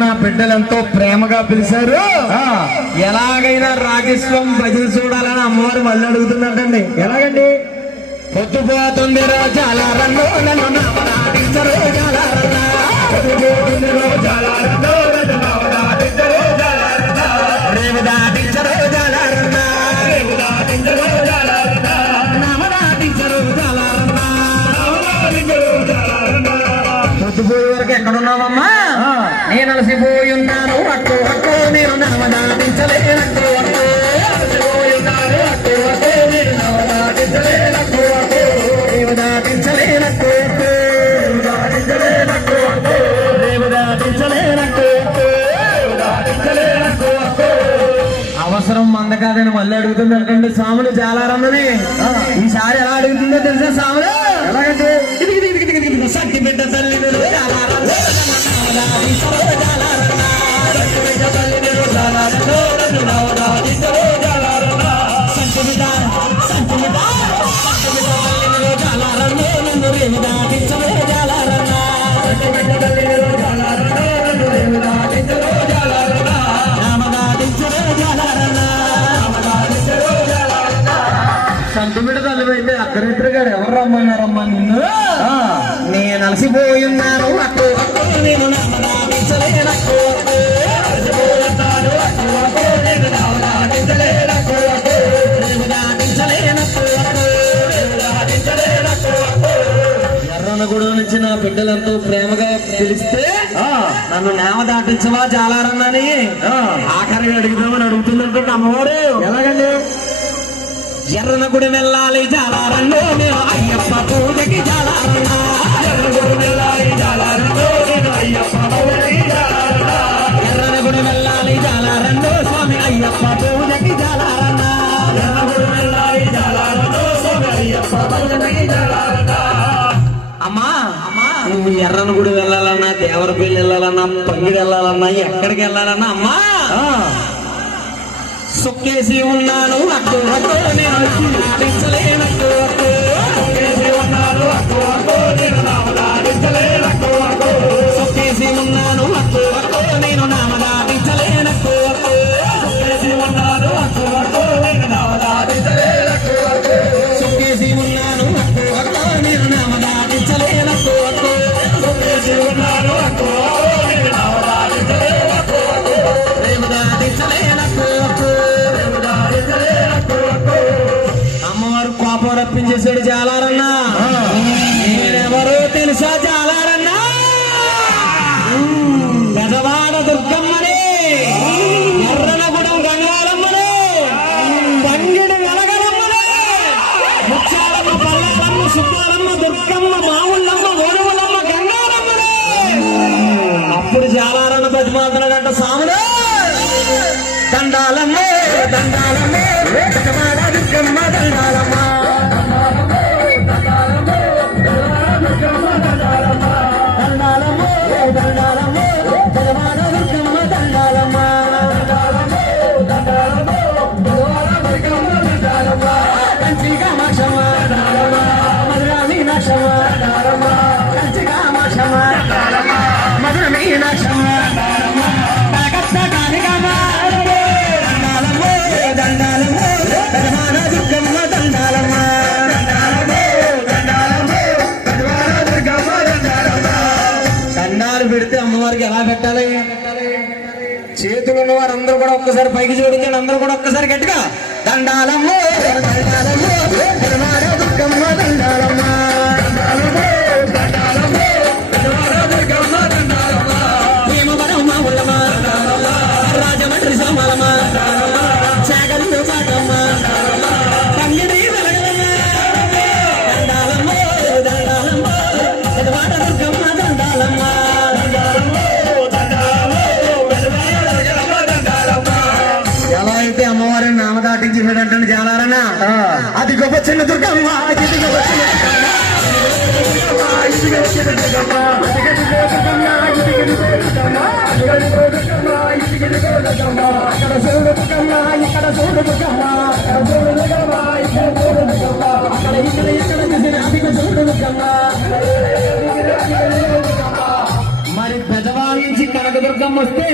నా బిడ్డలంతో ప్రేమగా పిలిచారు. ఎలాగైనా రాజేశ్వం భజన చూడాలని అమ్మవారు మళ్ళీ అడుగుతున్నట్టండి. ఎలాగండి? పొద్దుపోతుంది రోజాలరన్నో నన్ను నామదాటించరు జాలరన్నా, పొద్దుపోతుంది రోజాలరన్నో నన్ను నామదాటించరు జాలరన్నా, రేవు దాటించరు జాలరన్నా, రేవు దాటించరు జాలరన్నా, నామదాటించరు జాలరన్నా, నామదాటించరు జాలరన్నా. పొద్దుపోయే వరకు ఎక్కడున్నావమ్మా? నేను అలసిపోయి ఉన్నాను అట్టు అట్టు, నేను నామదాటించలేనట్టు అట్టు, అలసిపోయి ఉన్నాను అట్టు అట్టు, నేను నామదాటించలేనట్టు అట్టు, రేవు దాటించలేనట్టు అట్టు, రేవు దాటించలేనట్టు అట్టు, రేవు దాటించలేనట్టు అట్టు, రేవు దాటించలేనట్టు అట్టు. అవసరం మంద కాదని మళ్ళీ అడుగుతుందంటండి సాములు జాలారమ్మని. ఈసారి ఎలా అడుగుతుందో తెలుసా సాములు? ఎలాగంటే సట్టి బిడ్డ తల్లి సంతుమిడ తల్లివైతే అక్కడిద్దరు గారు ఎవరు రమ్మన్నారమ్మా నిన్ను? నేను అలసిపోయి ఉన్నాను అట్టు అట్టు, నేను నామదాటించలేనట్టు అట్టు, అలసిపోతున్నాను అట్టు అట్టు, నేను నామదాటించలేనట్టు అట్టు, రేవు దాటించలేనట్టు అట్టు, రేవు దాటించలేనట్టు అట్టు. ఎర్రనగూడ నుంచి నా బిడ్డలంతో ప్రేమగా పిలిస్తే నన్ను నామ దాటించవా జాలారన్నని ఆఖరిగా అడుగుదామని అడుగుతుందంటే అమ్మవారు. ఎలాగండి? ఎర్రనగుడి వెళ్ళాలి జాలారన్నో నేను అయ్యప్ప పూజకి జాలారన్నా, ఎర్రనగుడి వెళ్ళాలి జాలారన్నో నేను అయ్యప్ప పూజకి జాలారన్నా, ఎర్రనగుడి వెళ్ళాలి జాలారన్నో స్వామి అయ్యప్ప పూజకి జాలారన్నా, ఎర్రనగుడి వెళ్ళాలి జాలారన్నో స్వామి అయ్యప్ప పూజకి జాలారన్నా. అమ్మా నువ్వు ఎర్రనగుడి వెళ్ళాలన్నా, దేవరపల్లి వెళ్ళాలన్నా, పంగిడి వెళ్ళాలన్నా, ఎక్కడికి వెళ్ళాలన్నా అమ్మా సొక్కేసి ఉన్నాను అట్టు అట్టు, నేను నామదాటించలేనట్టు అట్టు, సొక్కేసి ఉన్నాను అట్టు అట్టు, నేను నామదాటించలేనట్టు అట్టు, సొక్కేసి ఉన్నాను అట్టు అట్టు, నేను నామదాటించలేనట్టు అట్టు, సొక్కేసి ఉన్నాను అట్టు అట్టు, నేను నామదాటించలేనట్టు అట్టు, సొక్కేసి ఉన్నాను అట్టు అట్టు, నేను నామదాటించలేనట్టు అట్టు, సొక్కేసి ఉన్నాను అట్టు అట్టు, నేను నామదాటించలేనట్టు అట్టు, రేవు దాటించలేనట్టు అట్టు. అమ్మవారు కోపం రప్పించేశాడు జాలారన్నా. నేనెవరో తెలుసా జాలారన్నా? పెదవాడ దుర్గమ్మని, ఎర్రనగూడెం గంగారమ్మని, పంగిడి వెలగలమ్మని, ముత్యాలమ్మ, పల్లాలమ్మ, సుబ్బాలమ్మ, దుర్గమ్మ, మావుళ్ళమ్మ, ఓరువులమ్మ, గంగారమ్మని. అప్పుడు జాలారన్న బతిమాలుతున్నాడంట సాములు. దండాలమ్మ దండాలమ్మ పెదవాడ దుర్గమ్మ దండాలమ్మ, దండాలమ్మ దండాలమ్మ పెదవాడ దుర్గమ్మ దండాలమ్మ, కంచిగా మాషమ్మ మధుర మీనాక్షమ్మ, కంచిగా మాషమ్మ మధుర మీనాక్షమ్మ, దండాలు పెడితే అమ్మవారికి ఎలా పెట్టాలి? చేతులు ఉన్న వారందరూ కూడా ఒక్కసారి పైకి చూడండి, అందరూ కూడా ఒక్కసారి గట్టిగా దండాలమ్మ దండాలమ్మ దుర్గమ్మ దండాలమ్మ, భీమవరం మావుళ్ళమ్మ, రాజమండ్రి సోమాలమ్మ, చాగల్లు పాటమ్మ, పంగిడి వెలగలమ్మ, దండాలమ్మ దండాలమ్మ పెదవాడ దుర్గమ్మ దండాలమ్మ. ఎలా అయితే అమ్మవారిని నామ దాటించినట్టు జాలారన్నా, అది గొప్ప చిన్న దుర్గమ్మ, ఇది గొప్ప చిన్న మరి మరి పెదవాయించి కనకదుర్గం వస్తే